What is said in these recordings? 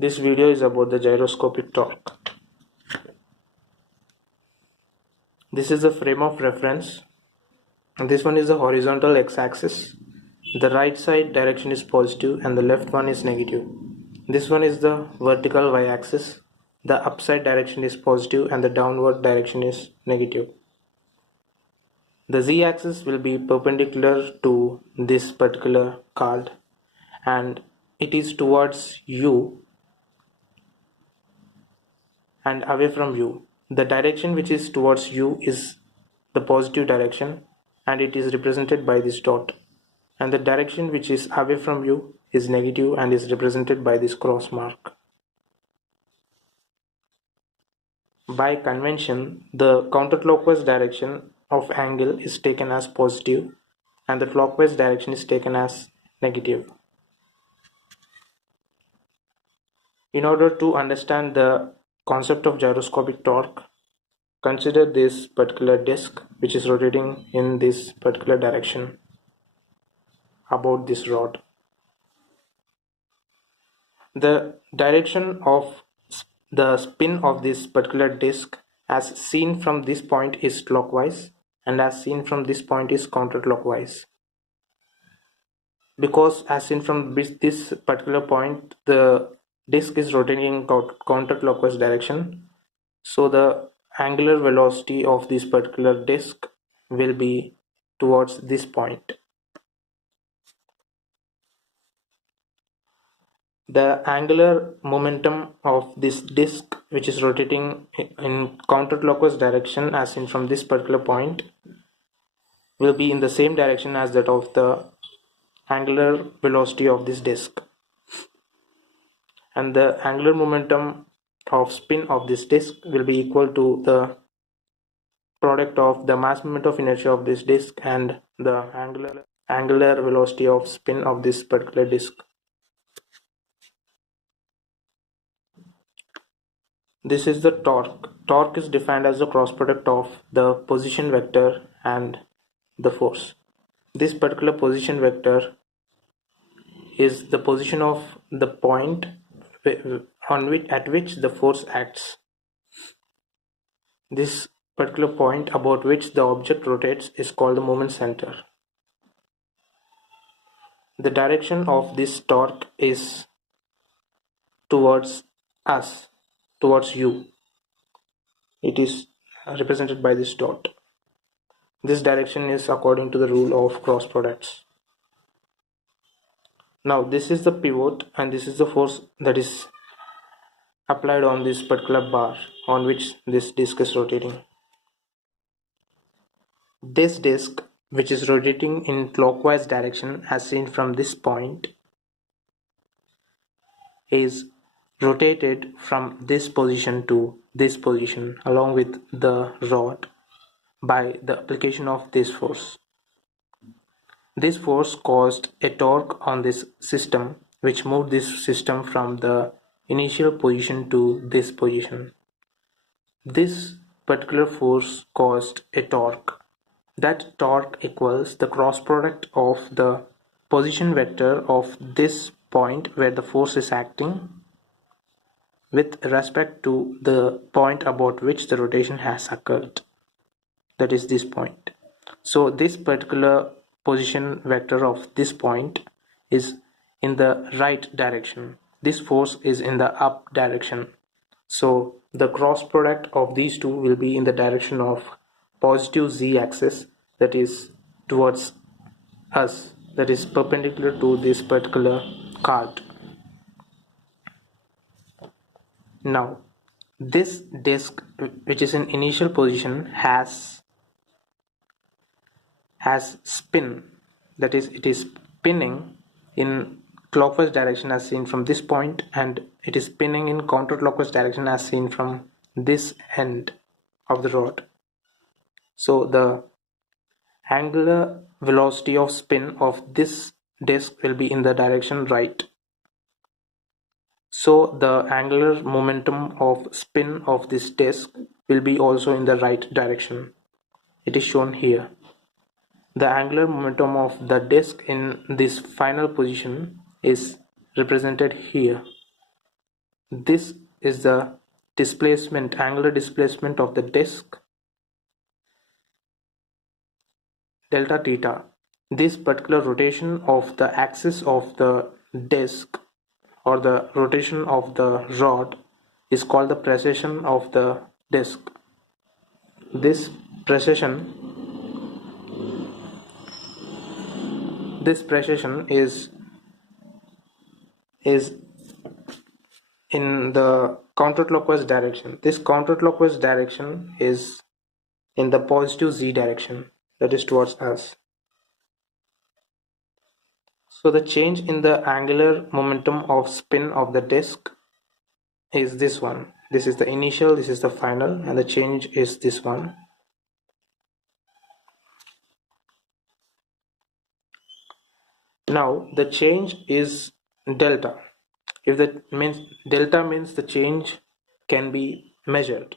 This video is about the gyroscopic torque. This is the frame of reference, and this one is the horizontal x-axis. The right side direction is positive and the left one is negative. This one is the vertical y-axis. The upside direction is positive and the downward direction is negative. The z-axis will be perpendicular to this particular card and it is towards you and away from you. The direction which is towards you is the positive direction and it is represented by this dot, and the direction which is away from you is negative and is represented by this cross mark. By convention, the counterclockwise direction of angle is taken as positive and the clockwise direction is taken as negative. In order to understand the concept of gyroscopic torque, consider this particular disc which is rotating in this particular direction about this rod. The direction of the spin of this particular disc as seen from this point is clockwise and as seen from this point is counterclockwise. Because as seen from this particular point the disc is rotating in counterclockwise direction, so the angular velocity of this particular disc will be towards this point. The angular momentum of this disc which is rotating in counterclockwise direction as seen from this particular point will be in the same direction as that of the angular velocity of this disc, and the angular momentum of spin of this disc will be equal to the product of the mass moment of inertia of this disc and the angular velocity of spin of this particular disc. This is the torque. Torque is defined as the cross product of the position vector and the force. This particular position vector is the position of the point at which the force acts. This particular point about which the object rotates is called the moment center. The direction of this torque is towards us, towards you. It is represented by this dot. This direction is according to the rule of cross products. Now this is the pivot and this is the force that is applied on this particular bar on which this disc is rotating. This disc which is rotating in clockwise direction as seen from this point is rotated from this position to this position along with the rod by the application of this force. This force caused a torque on this system which moved this system from the initial position to this position. This particular force caused a torque. That torque equals the cross product of the position vector of this point where the force is acting with respect to the point about which the rotation has occurred, that is this point. So this particular position vector of this point is in the right direction. This force is in the up direction. So the cross product of these two will be in the direction of positive z-axis, that is towards us, that is perpendicular to this particular card. Now this disc which is in initial position has spin, that is it is spinning in clockwise direction as seen from this point and it is spinning in counterclockwise direction as seen from this end of the rod. So the angular velocity of spin of this disc will be in the direction right. So the angular momentum of spin of this disc will be also in the right direction. It is shown here. The angular momentum of the disc in this final position is represented here. This is the displacement, angular displacement of the disk, delta theta. This particular rotation of the axis of the disk or the rotation of the rod is called the precession of the disk. This precession this precession is in the counterclockwise direction. This counterclockwise direction is in the positive z direction, that is towards us. So the change in the angular momentum of spin of the disk is this one. This is the initial, this is the final, and the change is this one. Now the change is delta. If that means delta means the change can be measured.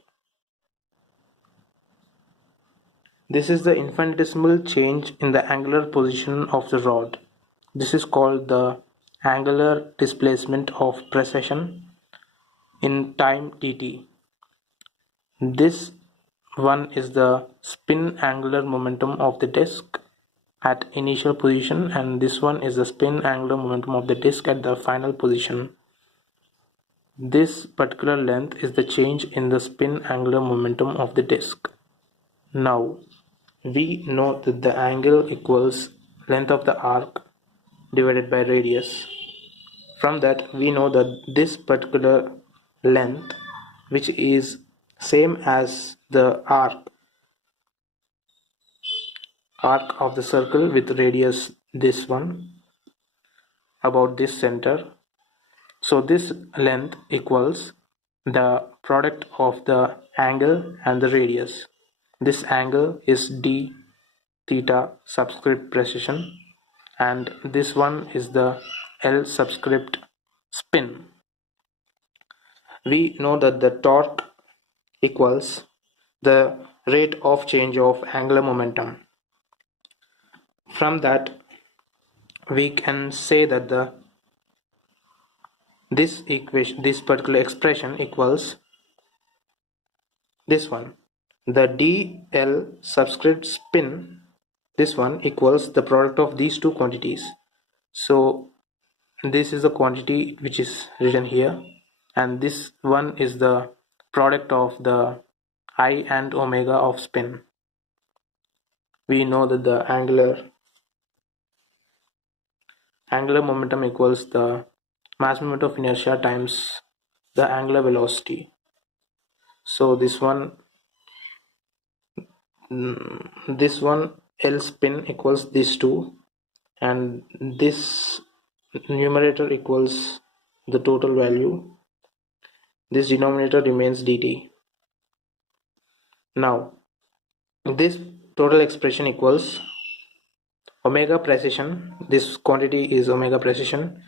This is the infinitesimal change in the angular position of the rod. This is called the angular displacement of precession in time dt. This one is the spin angular momentum of the disk at initial position, and this one is the spin angular momentum of the disk at the final position. This particular length is the change in the spin angular momentum of the disk. Now we know that the angle equals length of the arc divided by radius. From that we know that this particular length, which is same as the arc of the circle with radius this one about this center, so this length equals the product of the angle and the radius. This angle is d theta subscript precession, and this one is the L subscript spin. We know that the torque equals the rate of change of angular momentum. From that we can say that this particular expression equals this one. The dl subscript spin, this one equals the product of these two quantities. So this is the quantity which is written here, and this one is the product of the I and omega of spin. We know that the angular momentum equals the mass moment of inertia times the angular velocity. So this one L spin equals these two, and this numerator equals the total value. This denominator remains dt. Now this total expression equals omega precession. This quantity is omega precession,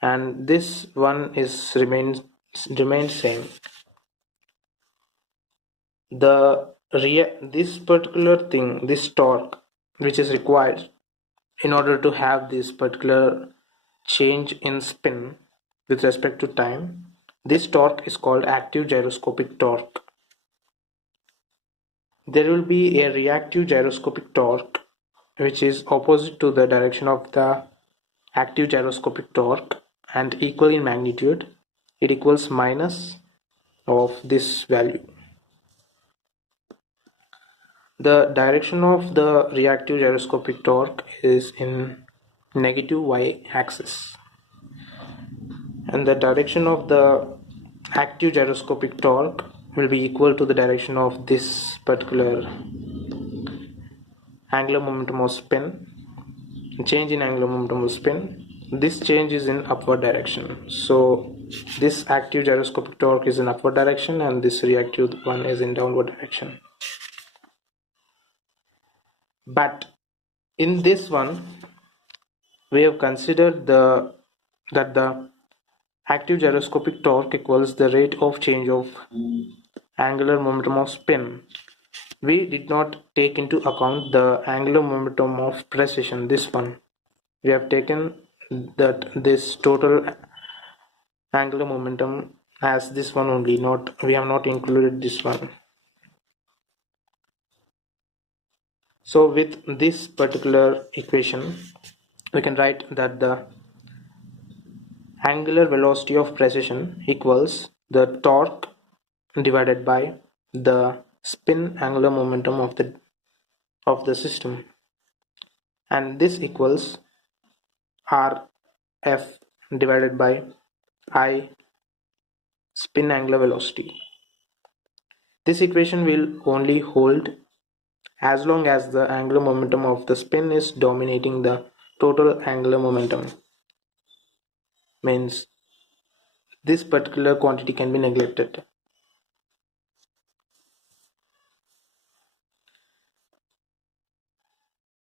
and this one is remains same. This particular thing, this torque which is required in order to have this particular change in spin with respect to time, this torque is called active gyroscopic torque. There will be a reactive gyroscopic torque which is opposite to the direction of the active gyroscopic torque and equal in magnitude. It equals minus of this value. The direction of the reactive gyroscopic torque is in negative y-axis, and the direction of the active gyroscopic torque will be equal to the direction of this particular angular momentum of spin, change in angular momentum of spin. This change is in upward direction, so this active gyroscopic torque is in upward direction and this reactive one is in downward direction. But in this one we have considered that the active gyroscopic torque equals the rate of change of angular momentum of spin. We did not take into account the angular momentum of precession, this one. We have taken that this total angular momentum as this one only, not we have not included this one. So with this particular equation we can write that the angular velocity of precession equals the torque divided by the spin angular momentum of the system, and this equals Rf divided by I spin angular velocity. This equation will only hold as long as the angular momentum of the spin is dominating the total angular momentum. Means this particular quantity can be neglected.